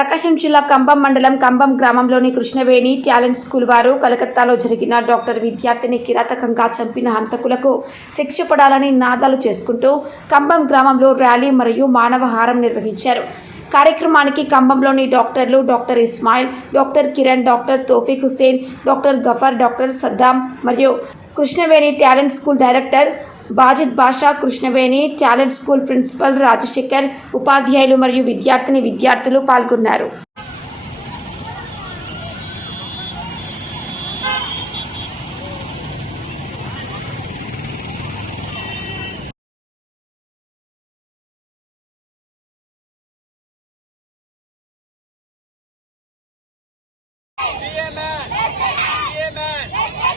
ప్రకాశం జిల్లా కంబం మండలం కంబం గ్రామంలోని కృష్ణవేణి టాలెంట్ స్కూల్ వారు కలకత్తాలో జరిగిన డాక్టర్ విద్యార్థిని కిరాతకంగా చంపిన హంతకులకు శిక్ష పడాలని నినాదాలు చేసుకుంటూ కంబం గ్రామంలో ర్యాలీ మరియు మానవహారం నిర్వహించారు. కార్యక్రమానికి కంబంలోని డాక్టర్లు doctor Ismail, doctor Kiran, doctor Taufiq Hussain, doctor Ghaffar, doctor Saddam మరియు Krishnaveni talent school director Bajid Basha, Krishnaveni talent school principal Rajasekhar, ఉపాధ్యాయులు మరియు విద్యార్థులు పాల్గొన్నారు. Be a man.